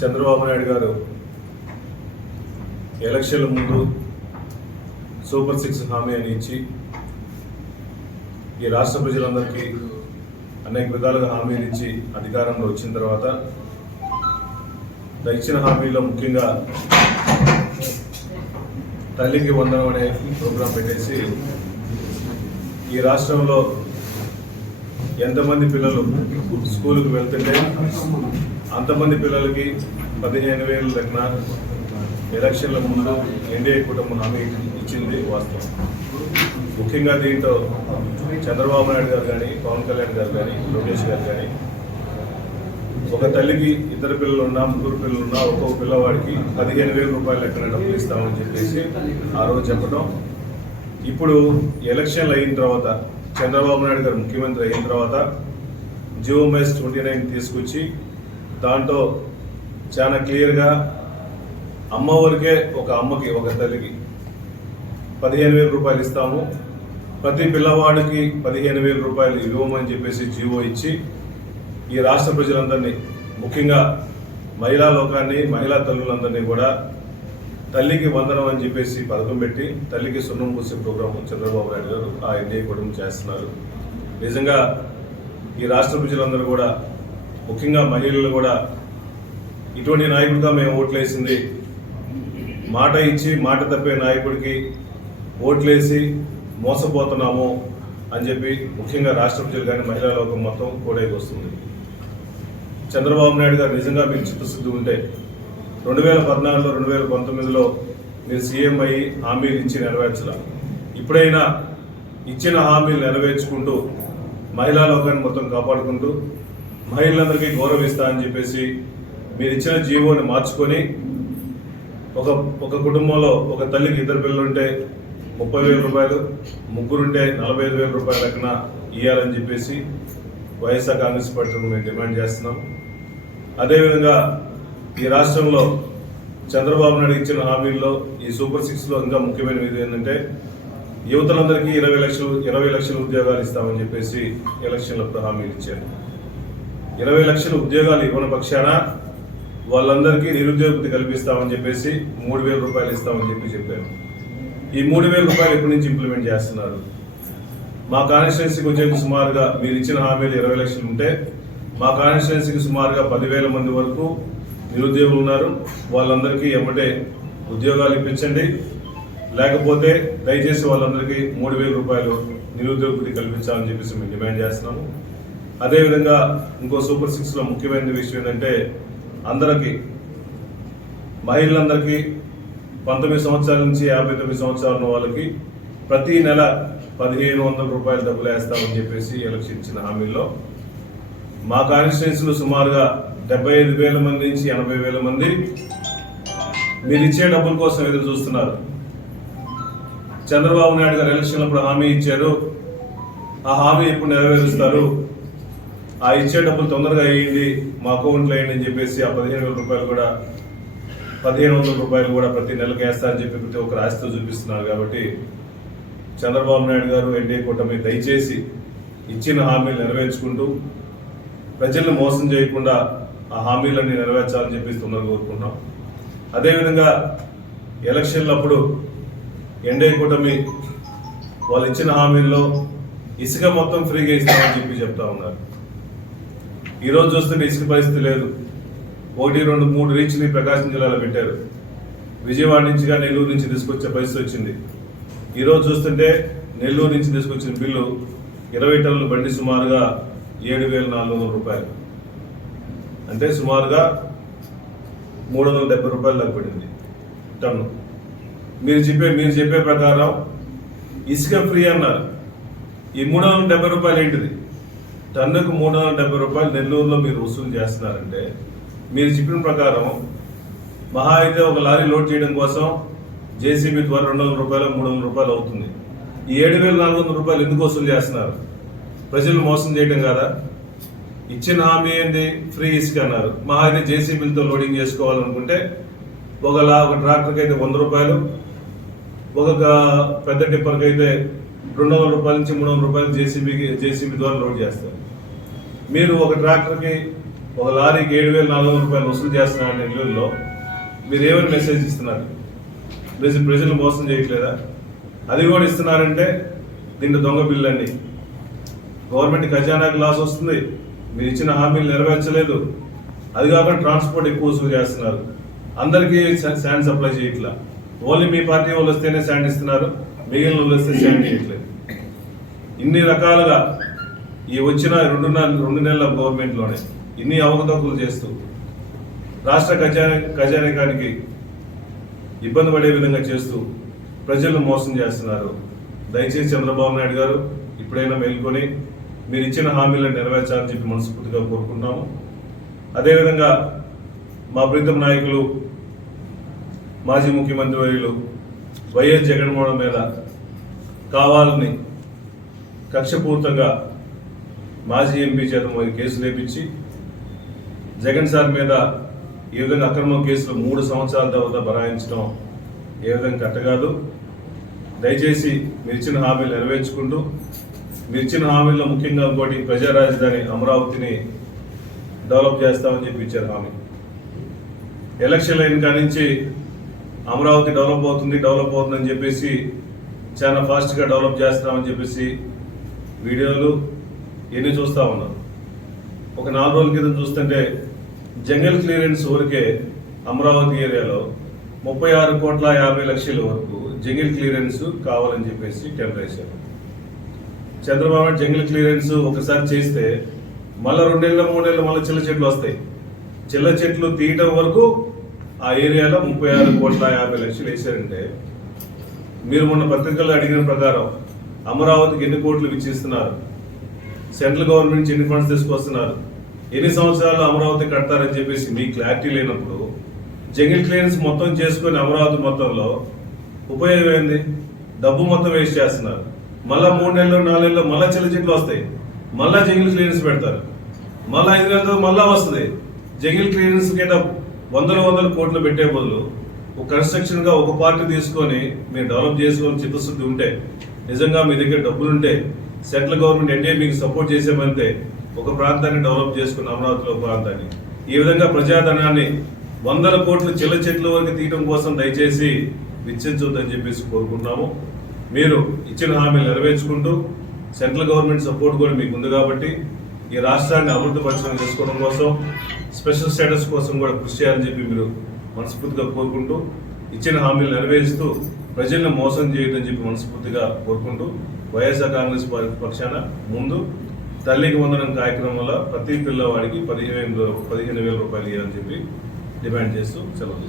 చంద్రబాబు నాయుడు గారు ఎలక్షన్ల ముందు సూపర్ 6 హామీ అని ఇచ్చి ఈ రాష్ట్ర ప్రజలందరికీ అనేక విధాలుగా హామీలు ఇచ్చి అధికారంలో వచ్చిన తర్వాత ఇచ్చిన హామీలో ముఖ్యంగా తల్లికి వందనం అనే ప్రోగ్రాం పెట్టేసి ఈ రాష్ట్రంలో ఎంతమంది పిల్లలు స్కూలుకు వెళ్తుంటే అంతమంది పిల్లలకి 15,000 లెక్కన ఎలక్షన్ల ముందు ఎన్డీఏ కుటుంబం హామీ ఇచ్చింది వాస్తవం. ముఖ్యంగా దీంట్లో చంద్రబాబు నాయుడు గారు కానీ, పవన్ కళ్యాణ్ గారు కానీ, లోకేష్ గారు కానీ ఒక తల్లికి 2 పిల్లలు ఉన్నా, 3 పిల్లలు ఉన్నా ఒక్కొక్క పిల్లవాడికి 15,000 రూపాయలు లెక్కన డబ్బులు ఇస్తామని చెప్పేసి ఆ రోజు చెప్పడం. ఇప్పుడు ఎలక్షన్లు అయిన తర్వాత చంద్రబాబు నాయుడు గారు ముఖ్యమంత్రి అయిన తర్వాత జియోమెస్ 29 తీసుకొచ్చి దాంట్లో చాలా క్లియర్గా అమ్మ ఊరికే ఒక అమ్మకి, ఒక తల్లికి 15,000 రూపాయలు ఇస్తాము, ప్రతి పిల్లవాడికి 15,000 రూపాయలు ఇవ్వమని చెప్పేసి జీవో ఇచ్చి ఈ రాష్ట్ర ప్రజలందరినీ, ముఖ్యంగా మహిళా లోకాన్ని, మహిళా తల్లులందరినీ కూడా తల్లికి వందనం అని చెప్పేసి పథకం పెట్టి తల్లికి సున్నం పూసే ప్రోగ్రాం చంద్రబాబు నాయుడు గారు ఆ ఎన్డీఏ కుటుంబం చేస్తున్నారు. నిజంగా ఈ రాష్ట్ర ప్రజలందరూ కూడా, ముఖ్యంగా మహిళలు కూడా ఇటువంటి నాయకుడిగా మేము ఓట్లేసింది, మాట ఇచ్చి మాట తప్పే నాయకుడికి ఓట్లేసి మోసపోతున్నాము అని చెప్పి ముఖ్యంగా రాష్ట్ర ప్రజలు కానీ మహిళా లోకం మొత్తం కూడైకి వస్తుంది. చంద్రబాబు నాయుడు గారు నిజంగా మీకు చిత్తశుద్ధి ఉంటే 2014లో 2019లో మీరు సీఎం అయ్యి హామీలు ఇచ్చి నెరవేర్చాల. ఇప్పుడైనా ఇచ్చిన హామీలు నెరవేర్చుకుంటూ మహిళా లోకాన్ని మొత్తం కాపాడుకుంటూ మహిళలందరికీ గౌరవిస్తా అని చెప్పేసి మీరు ఇచ్చిన జీవోని మార్చుకొని ఒక కుటుంబంలో ఒక తల్లికి 2 పిల్లలుంటే 30,000 రూపాయలు, ముగ్గురుంటే 45,000 రూపాయల లెక్కన ఇవ్వాలని చెప్పేసి వైఎస్ఆర్ కాంగ్రెస్ పార్టీ మేము డిమాండ్ చేస్తున్నాం. అదేవిధంగా ఈ రాష్ట్రంలో చంద్రబాబు నాయుడు ఇచ్చిన హామీల్లో ఈ సూపర్ 6లో ఇంకా ముఖ్యమైనది ఏంటంటే యువతలందరికీ 20 లక్షల ఉద్యోగాలు ఇస్తామని చెప్పేసి ఎలక్షన్లప్పుడు హామీలు ఇచ్చారు. 20 లక్షల ఉద్యోగాలు ఇవ్వని పక్షాన వాళ్ళందరికీ నిరుద్యోగతి కల్పిస్తామని చెప్పేసి 3,000 రూపాయలు ఇస్తామని చెప్పారు. ఈ 3,000 రూపాయలు ఎప్పటి నుంచి ఇంప్లిమెంట్ చేస్తున్నారు? మా కాన్స్టిట్యున్సీకి వచ్చేందుకు సుమారుగా మీరు ఇచ్చిన హామీలు 20 లక్షలు ఉంటే మా కాన్స్టిట్యున్సీకి సుమారుగా 10,000 మంది వరకు నిరుద్యోగులు ఉన్నారు. వాళ్ళందరికీ ఎమ్మటే ఉద్యోగాలు ఇప్పించండి, లేకపోతే దయచేసి వాళ్ళందరికీ 3,000 రూపాయలు నిరుద్యోగతి కల్పించాలని చెప్పేసి మేము డిమాండ్ చేస్తున్నాము. అదేవిధంగా ఇంకో సూపర్ 6లో ముఖ్యమైన విషయం ఏంటంటే అందరికీ, మహిళలందరికీ 19 సంవత్సరాల నుంచి 59 సంవత్సరాల ఉన్న వాళ్ళకి ప్రతి నెల 1,500 రూపాయలు డబ్బులు వేస్తామని చెప్పేసి ఎలక్షన్ ఇచ్చిన హామీల్లో మా కాన్స్టిట్యున్సీలో సుమారుగా 75,000 మంది నుంచి 80,000 మంది మీరు ఇచ్చే డబ్బుల కోసం ఎదురు చూస్తున్నారు. చంద్రబాబు నాయుడు గారు ఎలక్షన్లప్పుడు హామీ ఇచ్చారు, ఆ హామీ ఎప్పుడు నెరవేరుస్తారు, ఆ ఇచ్చే డబ్బులు తొందరగా వేయండి, మా అకౌంట్లో వేయండి అని చెప్పేసి ఆ 15,000 రూపాయలు కూడా 1,500 రూపాయలు కూడా ప్రతి నెలకు వేస్తారని చెప్పి ప్రతి ఒక్క రాశితో చూపిస్తున్నారు. కాబట్టి చంద్రబాబు నాయుడు గారు, ఎన్డీఏ కూటమి దయచేసి ఇచ్చిన హామీలు నెరవేర్చుకుంటూ ప్రజలను మోసం చేయకుండా ఆ హామీలన్నీ నెరవేర్చాలని చెప్పి తొందరగా కోరుకుంటున్నాం. అదేవిధంగా ఎలక్షన్లప్పుడు ఎన్డీఏ కూటమి వాళ్ళు ఇచ్చిన హామీల్లో ఇసుక మొత్తం ఫ్రీగా ఇస్తామని చెప్పి చెప్తా ఉన్నారు. ఈరోజు చూస్తుంటే ఇసుక పరిస్థితి లేదు. 1, 2, 3 రీచ్ని ప్రకాశం జిల్లాలో పెట్టారు. విజయవాడ నుంచి కానీ నెల్లూరు నుంచి తీసుకొచ్చే పరిస్థితి వచ్చింది. ఈరోజు చూస్తుంటే నెల్లూరు నుంచి తీసుకొచ్చిన బిల్లు 20 టన్నుల బండి సుమారుగా 7,400 రూపాయలు, అంటే సుమారుగా 370 రూపాయలు దాకా పడింది టన్ను. మీరు చెప్పే ప్రకారం ఇసుక ఫ్రీ అన్నారు. ఈ 370 రూపాయలు ఏంటిది? టన్నుకు 370 రూపాయలు నెల్లూరులో మీరు వసూలు చేస్తున్నారంటే మీరు చెప్పిన ప్రకారం మహా అయితే ఒక లారీ లోడ్ చేయడం కోసం జేసీబీ ద్వారా 200 రూపాయలు 300 రూపాయలు అవుతుంది. ఈ 7,400 రూపాయలు ఎందుకు వసూలు చేస్తున్నారు? ప్రజలు మోసం చేయడం కాదా? ఇచ్చిన హామీ ఏంది? ఫ్రీ ఇసుక అన్నారు. మహా అయితే జేసీబీలతో లోడింగ్ చేసుకోవాలనుకుంటే ఒక ట్రాక్టర్కి అయితే 100 రూపాయలు, ఒక పెద్ద టిప్పర్కి అయితే 200 రూపాయల నుంచి 300 రూపాయలు జేసీబీ ద్వారా లోడ్ చేస్తారు. మీరు ఒక ట్రాక్టర్కి ఒక లారీకి 7,400 రూపాయలు వసూలు చేస్తున్నారని నెల్లూరులో మీరు ఏమని మెసేజ్ ఇస్తున్నారు? ప్రజలు మోసం చేయట్లేదా? అది కూడా ఇస్తున్నారంటే దీంట్లో దొంగ బిల్లు అండి. గవర్నమెంట్ ఖజానాకి లాస్ వస్తుంది, మీరు ఇచ్చిన హామీలు నెరవేర్చలేదు. అది కాకుండా ట్రాన్స్పోర్ట్ ఎక్కువ వసూలు చేస్తున్నారు. అందరికీ శాండ్ సప్లై చేయట్లా. ఓన్లీ మీ పార్టీ వాళ్ళు వస్తేనే శాండ్ ఇస్తున్నారు, మిగిలిన వాళ్ళు వస్తే శాండ్ చేయట్లేదు. ఇన్ని రకాలుగా ఈ వచ్చిన 2 నెలల గవర్నమెంట్లోనే ఇన్ని అవకతవకలు చేస్తూ రాష్ట్ర ఖజానానికి ఇబ్బంది పడే విధంగా చేస్తూ ప్రజలను మోసం చేస్తున్నారు. దయచేసి చంద్రబాబు నాయుడు గారు ఇప్పుడైనా మేల్కొని మీరు ఇచ్చిన హామీలను నెరవేర్చాలని చెప్పి మనస్ఫూర్తిగా కోరుకుంటున్నాము. అదేవిధంగా మా ప్రీతం నాయకులు మాజీ ముఖ్యమంత్రి వర్యులు వైఎస్ జగన్మోహన్ మీద కావాలని కక్షపూర్తంగా మాజీ ఎంపీ చేత కేసు లేపించి జగన్ సార్ మీద ఈ విధంగా అక్రమ కేసులు 3 సంవత్సరాల తర్వాత బరాయించడం ఏ విధంగా కట్టగాదు. దయచేసి మీరు ఇచ్చిన హామీలు నెరవేర్చుకుంటూ మీరు ఇచ్చిన హామీల్లో ముఖ్యంగా ఇంకోటి ప్రజా రాజధాని అమరావతిని డెవలప్ చేస్తామని చెప్పి ఇచ్చారు హామీ. ఎలక్షన్ లైన్ కానించి అమరావతి డెవలప్ అవుతుందని చెప్పేసి చాలా ఫాస్ట్గా డెవలప్ చేస్తామని చెప్పేసి వీడియోలు ఎన్ని చూస్తూ ఉన్నారు. ఒక 4 రోజుల క్రితం చూస్తుంటే జంగల్ క్లియరెన్స్ ఊరికే అమరావతి ఏరియాలో 36,50,00,000 వరకు జంగిల్ క్లియరెన్స్ కావాలని చెప్పేసి టెండర్ వేశారు. చంద్రబాబు నాయుడు జంగిల్ క్లియరెన్స్ ఒకసారి చేస్తే మళ్ళీ 2 నెలలు 3 నెలలు మళ్ళీ చిల్ల చెట్లు వస్తాయి. చిల్ల చెట్లు తీయటం వరకు ఆ ఏరియాలో 36,50,00,000 వేశారంటే మీరు మొన్న పత్రికల్లో అడిగిన ప్రకారం అమరావతికి ఎన్ని కోట్లు ఇచ్చిస్తున్నారు, సెంట్రల్ గవర్నమెంట్ నుంచి ఎన్ని ఫండ్స్ తీసుకొస్తున్నారు, ఎన్ని సంవత్సరాలు అమరావతి కడతారని చెప్పేసి మీకు క్లారిటీ లేనప్పుడు జంగిల్ క్లియరెన్స్ మొత్తం చేసుకుని అమరావతి మొత్తంలో ఉపయోగం ఏంది? డబ్బు మొత్తం వేస్ట్ చేస్తున్నారు. మళ్ళా 3 నెలలు 4 నెలలు మళ్ళా చిల్ల చెట్లు వస్తాయి, మళ్ళా జంగిల్ క్లియరెన్స్ పెడతారు, మళ్ళా 5 నెలలు మళ్ళా వస్తుంది. జంగిల్ క్లియరెన్స్ కింద వందల కోట్లు పెట్టే బదులు ఒక కన్స్ట్రక్షన్ గా ఒక పార్టీ తీసుకొని మీరు డెవలప్ చేసుకొని చిత్తశుద్ధి ఉంటే, నిజంగా మీ దగ్గర డబ్బులుంటే, సెంట్రల్ గవర్నమెంట్ ఎన్డీఏ మీకు సపోర్ట్ చేసేమంటే ఒక ప్రాంతాన్ని డెవలప్ చేసుకున్న అమరావతిలో ప్రాంతాన్ని ఈ విధంగా ప్రజాధనాన్ని 100 కోట్లు చిల్ల చెట్ల వరకు తీయడం కోసం దయచేసి వెచ్చించొద్దని చెప్పేసి కోరుకుంటున్నాము. మీరు ఇచ్చిన హామీలు నెరవేర్చుకుంటూ సెంట్రల్ గవర్నమెంట్ సపోర్ట్ కూడా మీకు ఉంది కాబట్టి ఈ రాష్ట్రాన్ని అభివృద్ధి పరిచయం చేసుకోవడం కోసం స్పెషల్ స్టేటస్ కోసం కూడా కృషి చేయాలని చెప్పి మీరు మనస్ఫూర్తిగా కోరుకుంటూ ఇచ్చిన హామీలు నెరవేరుస్తూ ప్రజలను మోసం చేయొద్దని చెప్పి మనస్ఫూర్తిగా కోరుకుంటూ వైఎస్ఆర్ కాంగ్రెస్ పక్షాన ముందు తల్లికి వందనం కార్యక్రమం వల్ల ప్రతి పిల్లవాడికి 15,000 రూపాయలు ఇవ్వాలని చెప్పి డిమాండ్ చేస్తూ సెలవు.